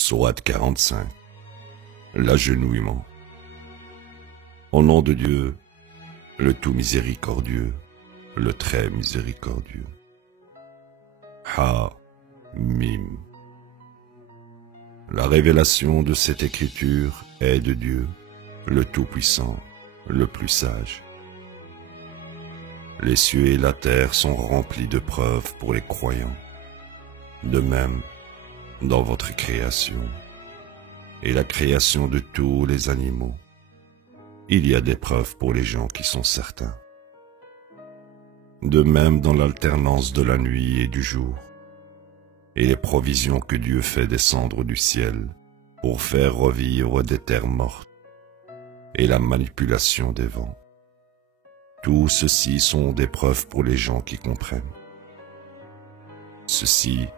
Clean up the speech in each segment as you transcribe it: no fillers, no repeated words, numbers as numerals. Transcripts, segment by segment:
Sourate 45. L'agenouillement. Au nom de Dieu, le tout miséricordieux, le très miséricordieux. Ha-Mim. La révélation de cette écriture est de Dieu, le Tout-Puissant, le plus sage. Les cieux et la terre sont remplis de preuves pour les croyants. De même, dans votre création et la création de tous les animaux, il y a des preuves pour les gens qui sont certains. De même dans l'alternance de la nuit et du jour, et les provisions que Dieu fait descendre du ciel pour faire revivre des terres mortes, et la manipulation des vents. Tout ceci sont des preuves pour les gens qui comprennent. Ceci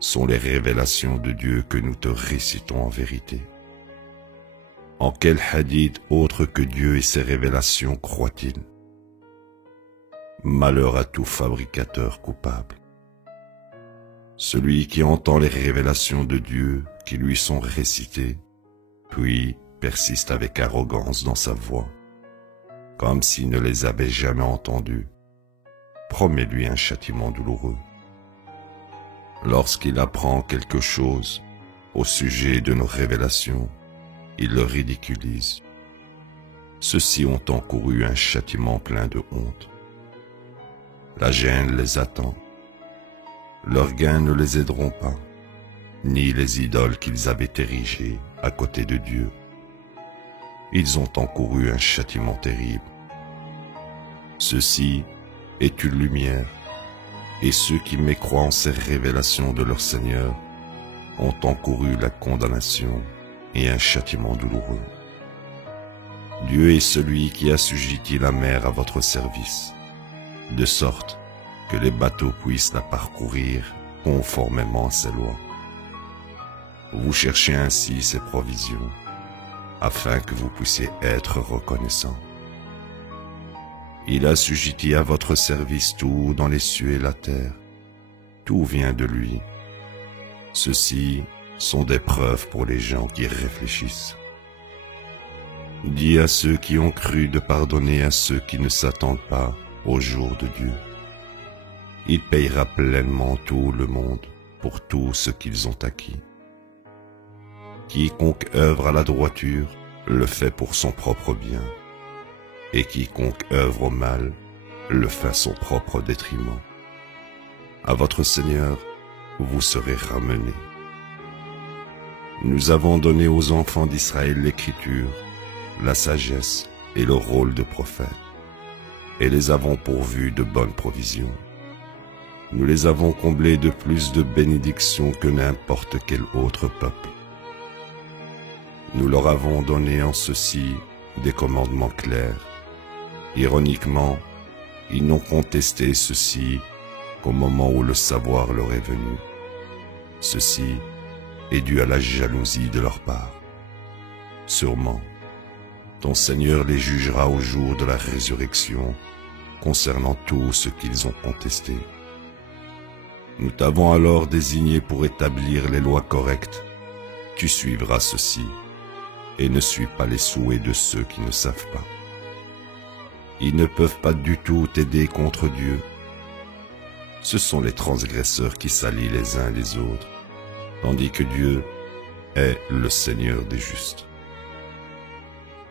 sont les révélations de Dieu que nous te récitons en vérité. En quel hadith autre que Dieu et ses révélations croit-il? Malheur à tout fabricateur coupable. Celui qui entend les révélations de Dieu qui lui sont récitées, puis persiste avec arrogance dans sa voix, comme s'il ne les avait jamais entendues, promets-lui un châtiment douloureux. Lorsqu'il apprend quelque chose au sujet de nos révélations, il le ridiculise. Ceux-ci ont encouru un châtiment plein de honte. La gêne les attend. Leurs gains ne les aideront pas, ni les idoles qu'ils avaient érigées à côté de Dieu. Ils ont encouru un châtiment terrible. Ceci est une lumière, et ceux qui mécroient en ces révélations de leur Seigneur ont encouru la condamnation et un châtiment douloureux. Dieu est celui qui assujettit la mer à votre service, de sorte que les bateaux puissent la parcourir conformément à ses lois. Vous cherchez ainsi ses provisions, afin que vous puissiez être reconnaissants. Il assujettit à votre service tout dans les cieux et la terre. Tout vient de lui. Ceux-ci sont des preuves pour les gens qui réfléchissent. Dis à ceux qui ont cru de pardonner à ceux qui ne s'attendent pas au jour de Dieu. Il payera pleinement tout le monde pour tout ce qu'ils ont acquis. Quiconque œuvre à la droiture le fait pour son propre bien, et quiconque œuvre au mal le fait à son propre détriment. À votre Seigneur, vous serez ramenés. Nous avons donné aux enfants d'Israël l'écriture, la sagesse et le rôle de prophète, et les avons pourvus de bonnes provisions. Nous les avons comblés de plus de bénédictions que n'importe quel autre peuple. Nous leur avons donné en ceci des commandements clairs. Ironiquement, ils n'ont contesté ceci qu'au moment où le savoir leur est venu. Ceci est dû à la jalousie de leur part. Sûrement, ton Seigneur les jugera au jour de la résurrection concernant tout ce qu'ils ont contesté. Nous t'avons alors désigné pour établir les lois correctes. Tu suivras ceci et ne suis pas les souhaits de ceux qui ne savent pas. Ils ne peuvent pas du tout t'aider contre Dieu. Ce sont les transgresseurs qui s'allient les uns les autres, tandis que Dieu est le Seigneur des justes.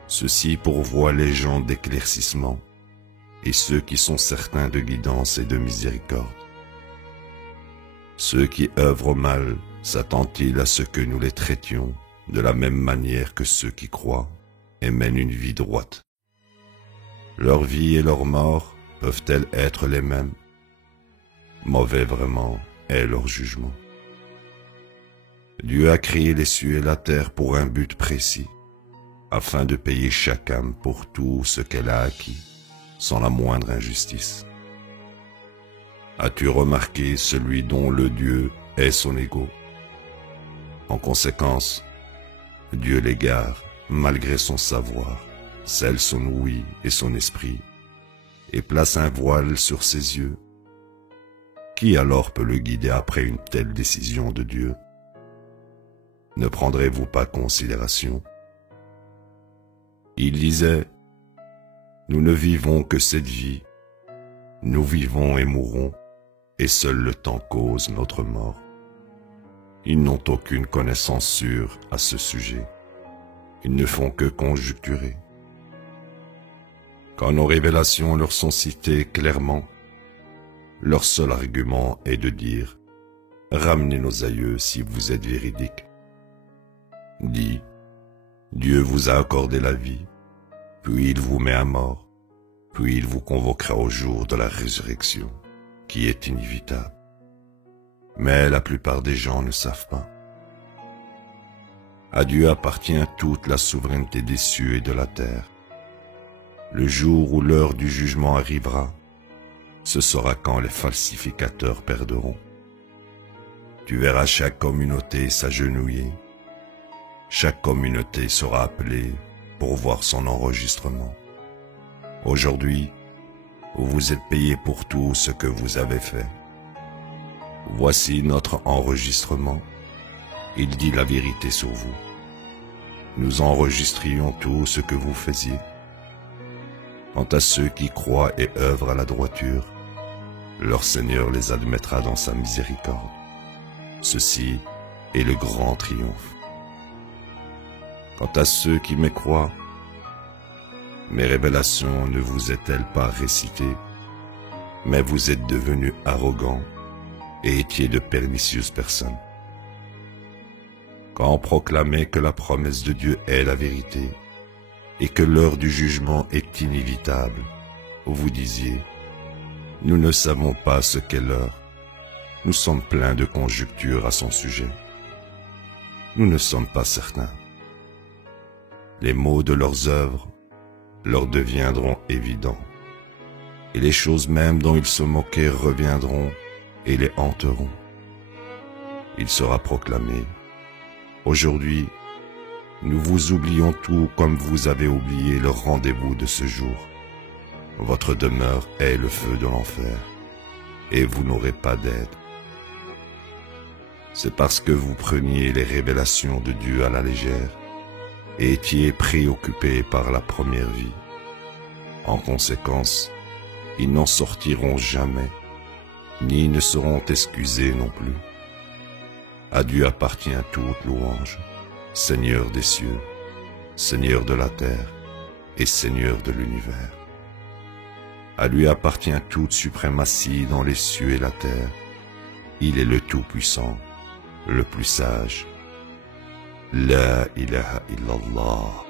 Ceci pourvoit les gens d'éclaircissement et ceux qui sont certains de guidance et de miséricorde. Ceux qui œuvrent au mal s'attendent-ils à ce que nous les traitions de la même manière que ceux qui croient et mènent une vie droite? Leur vie et leur mort peuvent-elles être les mêmes? Mauvais vraiment est leur jugement. Dieu a créé les cieux et la terre pour un but précis, afin de payer chaque âme pour tout ce qu'elle a acquis, sans la moindre injustice. As-tu remarqué celui dont le Dieu est son égaux? En conséquence, Dieu l'égare malgré son savoir, scelle son ouïe et son esprit, et place un voile sur ses yeux. Qui alors peut le guider après une telle décision de Dieu? ne prendrez-vous pas considération? Il disait, nous ne vivons que cette vie, nous vivons et mourons, et seul le temps cause notre mort. Ils n'ont aucune connaissance sûre à ce sujet. Ils ne font que conjecturer. Quand nos révélations leur sont citées clairement, leur seul argument est de dire « Ramenez nos aïeux si vous êtes véridiques. » Dis « Dieu vous a accordé la vie, puis il vous met à mort, puis il vous convoquera au jour de la résurrection, qui est inévitable. » Mais la plupart des gens ne savent pas. À Dieu appartient toute la souveraineté des cieux et de la terre. Le jour où l'heure du jugement arrivera, ce sera quand les falsificateurs perdront. Tu verras chaque communauté s'agenouiller. Chaque communauté sera appelée pour voir son enregistrement. Aujourd'hui, vous êtes payés pour tout ce que vous avez fait. Voici notre enregistrement. Il dit la vérité sur vous. Nous enregistrions tout ce que vous faisiez. Quant à ceux qui croient et œuvrent à la droiture, leur Seigneur les admettra dans sa miséricorde. Ceci est le grand triomphe. Quant à ceux qui mécroient, mes révélations ne vous est-elles pas récitées, mais vous êtes devenus arrogants et étiez de pernicieuses personnes. Quand on proclamait que la promesse de Dieu est la vérité et que l'heure du jugement est inévitable, vous disiez, nous ne savons pas ce qu'est l'heure, nous sommes pleins de conjectures à son sujet. Nous ne sommes pas certains. Les mots de leurs œuvres leur deviendront évidents, et les choses mêmes dont ils se moquaient reviendront et les hanteront. Il sera proclamé, aujourd'hui, nous vous oublions tout comme vous avez oublié le rendez-vous de ce jour. Votre demeure est le feu de l'enfer, et vous n'aurez pas d'aide. C'est parce que vous preniez les révélations de Dieu à la légère, et étiez préoccupés par la première vie. En conséquence, ils n'en sortiront jamais, ni ne seront excusés non plus. À Dieu appartient toute louange, Seigneur des cieux, Seigneur de la terre et Seigneur de l'univers. À lui appartient toute suprématie dans les cieux et la terre. Il est le Tout-Puissant, le plus sage. La ilaha illallah.